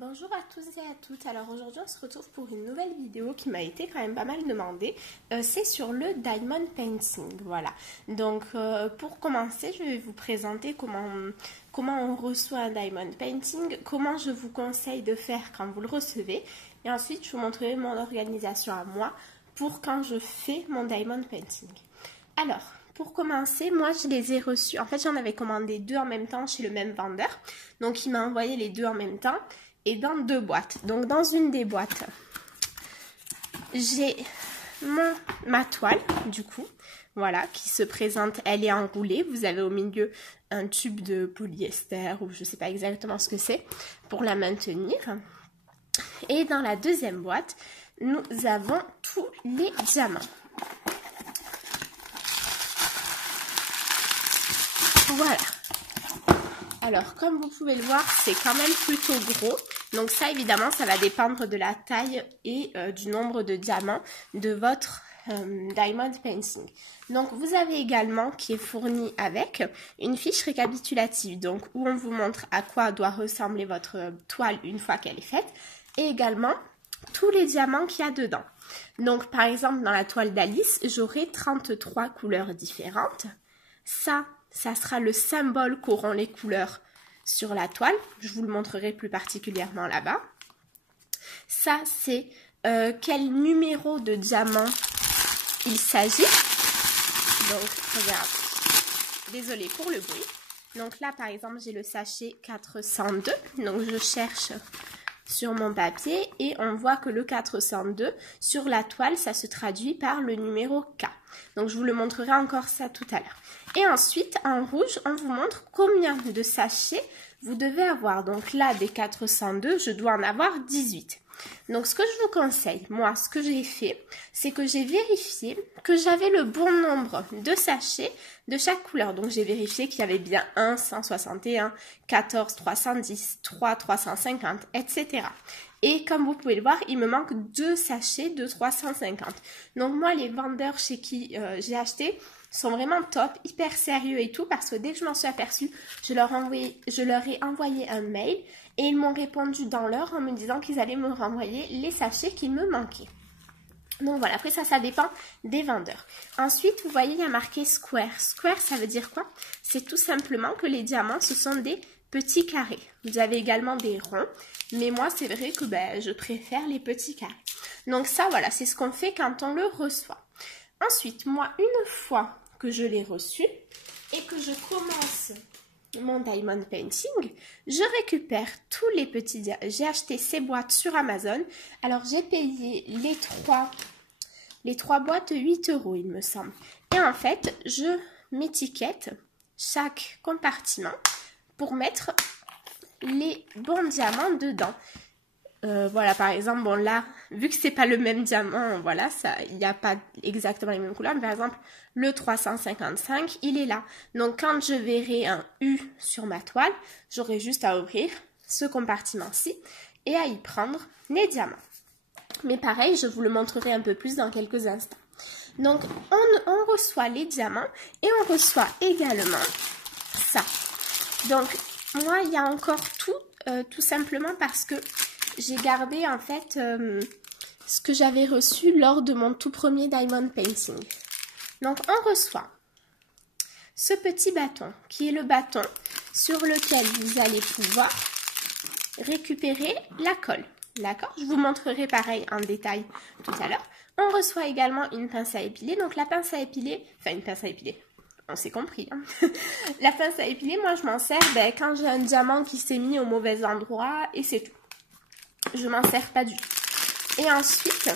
Bonjour à tous et à toutes. Alors aujourd'hui on se retrouve pour une nouvelle vidéo qui m'a été quand même pas mal demandée. C'est sur le diamond painting. Voilà. Donc pour commencer, je vais vous présenter comment on reçoit un diamond painting, comment je vous conseille de faire quand vous le recevez. Et ensuite je vous montrerai mon organisation à moi pour quand je fais mon diamond painting. Alors, pour commencer, moi je les ai reçus. En fait, j'en avais commandé deux en même temps chez le même vendeur. Donc il m'a envoyé les deux en même temps. Et dans deux boîtes. Donc dans une des boîtes, j'ai ma toile, du coup, voilà, qui se présente, elle est enroulée. Vous avez au milieu un tube de polyester, ou je ne sais pas exactement ce que c'est, pour la maintenir. Et dans la deuxième boîte, nous avons tous les diamants. Voilà. Alors, comme vous pouvez le voir, c'est quand même plutôt gros. Donc ça, évidemment, ça va dépendre de la taille et du nombre de diamants de votre diamond painting. Donc, vous avez également, qui est fourni avec, une fiche récapitulative. Donc, où on vous montre à quoi doit ressembler votre toile une fois qu'elle est faite. Et également, tous les diamants qu'il y a dedans. Donc, par exemple, dans la toile d'Alice, j'aurai 33 couleurs différentes. Ça sera le symbole qu'auront les couleurs sur la toile. Je vous le montrerai plus particulièrement là-bas. Ça, c'est quel numéro de diamant il s'agit. Donc, regarde. Désolée pour le bruit. Donc là, par exemple, j'ai le sachet 402. Donc, je cherche sur mon papier et on voit que le 402 sur la toile, ça se traduit par le numéro K. Donc je vous le montrerai encore ça tout à l'heure. Et ensuite, en rouge, on vous montre combien de sachets vous devez avoir. Donc là, des 402, je dois en avoir 18. Donc ce que je vous conseille, moi, ce que j'ai fait, c'est que j'ai vérifié que j'avais le bon nombre de sachets de chaque couleur. Donc j'ai vérifié qu'il y avait bien 1 161, 14 310, 3 350, etc. Et comme vous pouvez le voir, il me manque 2 sachets de 350. Donc moi, les vendeurs chez qui j'ai acheté sont vraiment top, hyper sérieux et tout, parce que dès que je m'en suis aperçue, je leur ai envoyé un mail et ils m'ont répondu dans l'heure en me disant qu'ils allaient me renvoyer les sachets qui me manquaient. Donc voilà, après ça dépend des vendeurs. Ensuite, vous voyez, il y a marqué Square. Square, ça veut dire quoi? C'est tout simplement que les diamants, ce sont des petits carrés. Vous avez également des ronds, mais moi, c'est vrai que je préfère les petits carrés. Donc ça, voilà, c'est ce qu'on fait quand on le reçoit. Ensuite, moi, une fois que je l'ai reçu et que je commence mon diamond painting, je récupère tous les petits diamants. J'ai acheté ces boîtes sur Amazon. Alors, j'ai payé les trois boîtes 8 €, il me semble. Et en fait, je m'étiquette chaque compartiment pour mettre les bons diamants dedans. Voilà, par exemple, bon là, vu que c'est pas le même diamant, voilà, il n'y a pas exactement les mêmes couleurs, mais par exemple, le 355, il est là. Donc, quand je verrai un U sur ma toile, j'aurai juste à ouvrir ce compartiment-ci et à y prendre les diamants. Mais pareil, je vous le montrerai un peu plus dans quelques instants. Donc, on reçoit les diamants et on reçoit également ça. Donc, moi, il y a encore tout simplement parce que j'ai gardé en fait ce que j'avais reçu lors de mon tout premier diamond painting. Donc on reçoit ce petit bâton qui est le bâton sur lequel vous allez pouvoir récupérer la colle. D'accord? Je vous montrerai pareil en détail tout à l'heure. On reçoit également une pince à épiler. Donc la pince à épiler, enfin une pince à épiler, on s'est compris. Hein? La pince à épiler, moi je m'en sers quand j'ai un diamant qui s'est mis au mauvais endroit et c'est tout. Je m'en sers pas du tout. Et ensuite,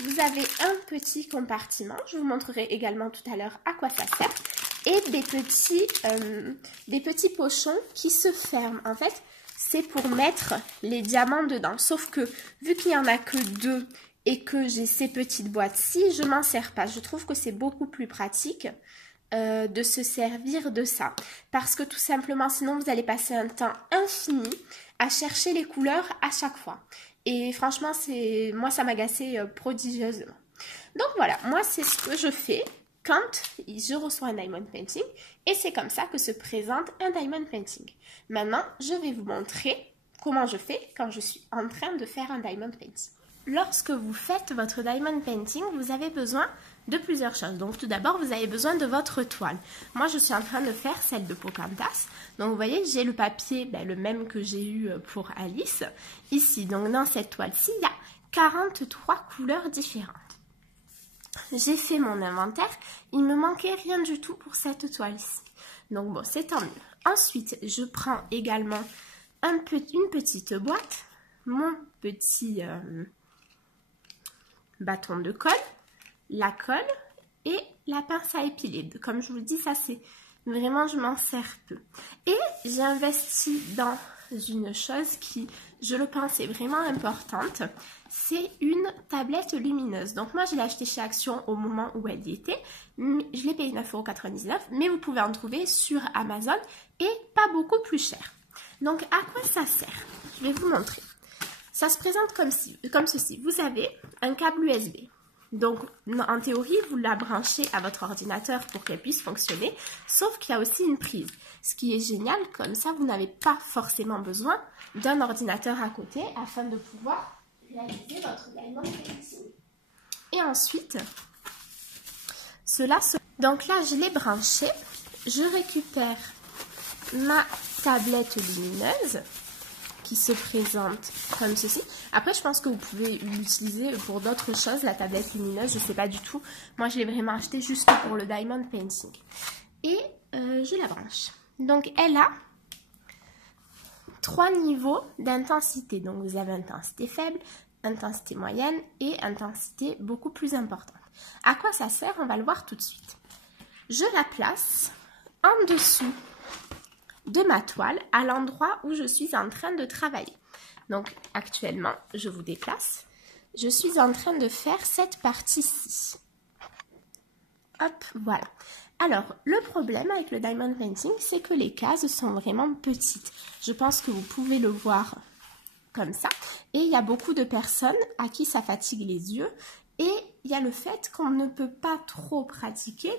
vous avez un petit compartiment. Je vous montrerai également tout à l'heure à quoi ça sert. Et des petits pochons qui se ferment. En fait, c'est pour mettre les diamants dedans. Sauf que, vu qu'il n'y en a que 2 et que j'ai ces petites boîtes-ci, je m'en sers pas. Je trouve que c'est beaucoup plus pratique de se servir de ça. Parce que tout simplement, sinon, vous allez passer un temps infini à chercher les couleurs à chaque fois. Et franchement, moi, ça m'agaçait prodigieusement. Donc voilà, moi, c'est ce que je fais quand je reçois un diamond painting. Et c'est comme ça que se présente un diamond painting. Maintenant, je vais vous montrer comment je fais quand je suis en train de faire un diamond painting. Lorsque vous faites votre diamond painting, vous avez besoin de plusieurs choses. Donc tout d'abord, vous avez besoin de votre toile. Moi, je suis en train de faire celle de Pocahontas. Donc vous voyez, j'ai le papier, le même que j'ai eu pour Alice. Ici, donc dans cette toile-ci, il y a 43 couleurs différentes. J'ai fait mon inventaire, il ne me manquait rien du tout pour cette toile-ci. Donc bon, c'est tant mieux. Ensuite, je prends également une petite boîte, mon petit bâton de colle, la colle et la pince à épiler. Comme je vous le dis, ça c'est vraiment, je m'en sers peu. Et j'ai investi dans une chose qui, je le pense, est vraiment importante. C'est une tablette lumineuse. Donc moi, je l'ai achetée chez Action au moment où elle y était. Je l'ai payé 9,99 €, mais vous pouvez en trouver sur Amazon et pas beaucoup plus cher. Donc à quoi ça sert? Je vais vous montrer. Ça se présente comme ceci. Vous avez un câble USB. Donc, en théorie, vous la branchez à votre ordinateur pour qu'elle puisse fonctionner, sauf qu'il y a aussi une prise. Ce qui est génial, comme ça, vous n'avez pas forcément besoin d'un ordinateur à côté afin de pouvoir réaliser votre diamond painting. Et ensuite, donc là, je l'ai branché. Je récupère ma tablette lumineuse qui se présente comme ceci. Après, je pense que vous pouvez l'utiliser pour d'autres choses, la tablette lumineuse, je ne sais pas du tout. Moi, je l'ai vraiment acheté juste pour le diamond painting. Et je la branche. Donc, elle a 3 niveaux d'intensité. Donc, vous avez intensité faible, intensité moyenne et intensité beaucoup plus importante. À quoi ça sert? On va le voir tout de suite. Je la place en dessous de ma toile à l'endroit où je suis en train de travailler. Donc actuellement, je vous déplace. Je suis en train de faire cette partie-ci. Hop, voilà. Alors, le problème avec le diamond painting, c'est que les cases sont vraiment petites. Je pense que vous pouvez le voir comme ça. Et il y a beaucoup de personnes à qui ça fatigue les yeux. Et il y a le fait qu'on ne peut pas trop pratiquer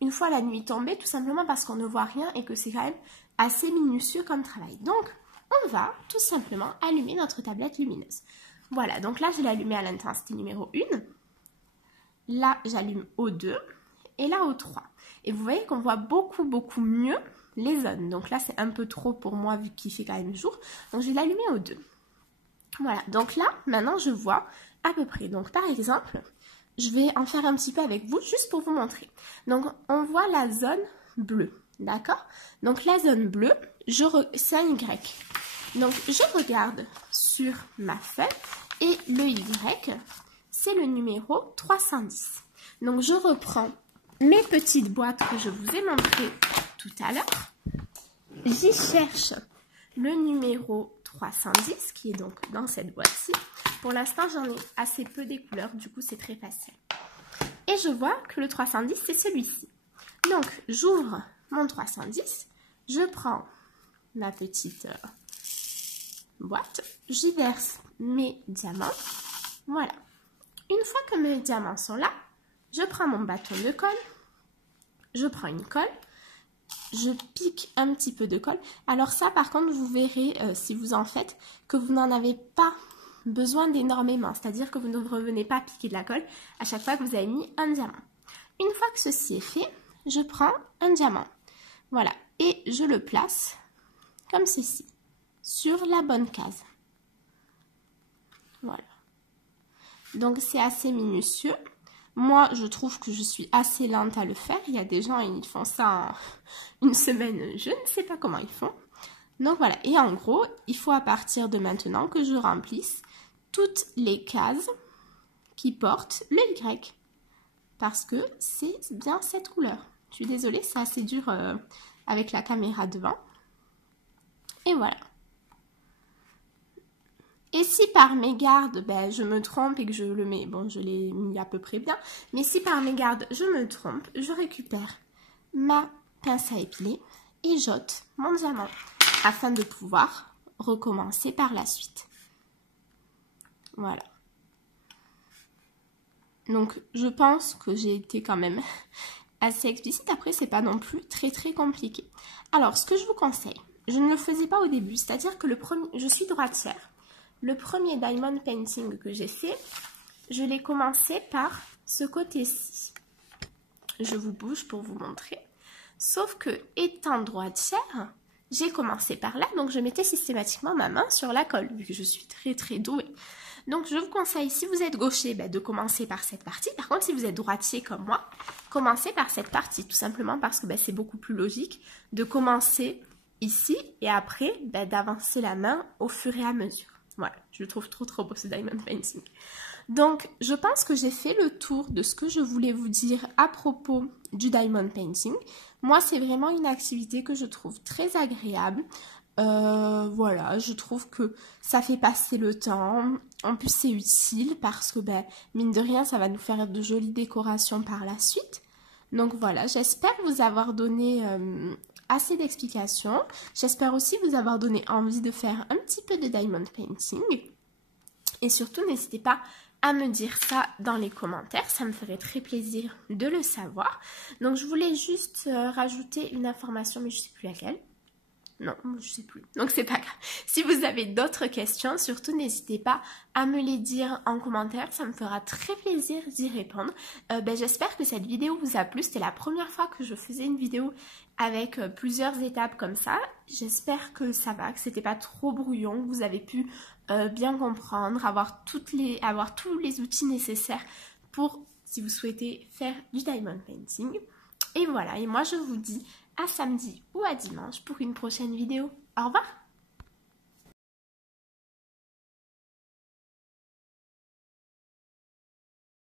une fois la nuit tombée, tout simplement parce qu'on ne voit rien et que c'est quand même assez minutieux comme travail. Donc, on va tout simplement allumer notre tablette lumineuse. Voilà, donc là, je l'ai allumée à l'intensité numéro 1. Là, j'allume au 2 et là au 3. Et vous voyez qu'on voit beaucoup mieux les zones. Donc là, c'est un peu trop pour moi vu qu'il fait quand même jour. Donc, je vais l'allumer au 2. Voilà, donc là, maintenant, je vois à peu près. Donc, par exemple, je vais en faire un petit peu avec vous, juste pour vous montrer. Donc, on voit la zone bleue. D'accord? Donc la zone bleue, c'est un Y. Donc je regarde sur ma feuille et le Y, c'est le numéro 310. Donc je reprends mes petites boîtes que je vous ai montrées tout à l'heure. J'y cherche le numéro 310 qui est donc dans cette boîte-ci. Pour l'instant, j'en ai assez peu des couleurs, du coup c'est très facile. Et je vois que le 310, c'est celui-ci. Donc j'ouvre mon 310, je prends ma petite boîte, j'y verse mes diamants, voilà. Une fois que mes diamants sont là, je prends mon bâton de colle, je prends une colle, je pique un petit peu de colle. Alors ça, par contre, vous verrez, si vous en faites, que vous n'en avez pas besoin d'énormément, c'est-à-dire que vous ne revenez pas piquer de la colle à chaque fois que vous avez mis un diamant. Une fois que ceci est fait, je prends un diamant. Voilà, et je le place comme ceci, sur la bonne case. Voilà. Donc c'est assez minutieux. Moi, je trouve que je suis assez lente à le faire. Il y a des gens, ils font ça en une semaine, je ne sais pas comment ils font. Donc voilà, et en gros, il faut à partir de maintenant que je remplisse toutes les cases qui portent le Y. Parce que c'est bien cette couleur. Je suis désolée, c'est assez dur avec la caméra devant. Et voilà. Et si par mégarde, je me trompe et que je le mets, bon, je l'ai mis à peu près bien, mais si par mégarde, je me trompe, je récupère ma pince à épiler et j'ôte mon diamant afin de pouvoir recommencer par la suite. Voilà. Donc, je pense que j'ai été quand même assez explicite. Après, c'est pas non plus très compliqué. Alors, ce que je vous conseille, je ne le faisais pas au début, c'est-à-dire que je suis droitière. Le premier diamond painting que j'ai fait, je l'ai commencé par ce côté-ci. Je vous bouge pour vous montrer. Sauf que, étant droitière, j'ai commencé par là, donc je mettais systématiquement ma main sur la colle, vu que je suis très douée. Donc je vous conseille, si vous êtes gaucher, de commencer par cette partie. Par contre, si vous êtes droitier comme moi, commencez par cette partie, tout simplement parce que c'est beaucoup plus logique de commencer ici et après d'avancer la main au fur et à mesure. Voilà, je le trouve trop beau ce diamond painting. Donc, je pense que j'ai fait le tour de ce que je voulais vous dire à propos du diamond painting. Moi, c'est vraiment une activité que je trouve très agréable. Voilà, je trouve que ça fait passer le temps. En plus, c'est utile parce que, mine de rien, ça va nous faire de jolies décorations par la suite. Donc voilà, j'espère vous avoir donné assez d'explications. J'espère aussi vous avoir donné envie de faire un petit peu de diamond painting. Et surtout, n'hésitez pas à me dire ça dans les commentaires, ça me ferait très plaisir de le savoir. Donc je voulais juste rajouter une information, mais je ne sais plus laquelle. Non, je sais plus. Donc c'est pas grave. Si vous avez d'autres questions, surtout n'hésitez pas à me les dire en commentaire. Ça me fera très plaisir d'y répondre. J'espère que cette vidéo vous a plu. C'était la première fois que je faisais une vidéo avec plusieurs étapes comme ça. J'espère que ça va, que c'était pas trop brouillon, que vous avez pu bien comprendre, avoir tous les outils nécessaires pour, si vous souhaitez, faire du diamond painting. Et voilà, et moi je vous dis à samedi ou à dimanche pour une prochaine vidéo. Au revoir!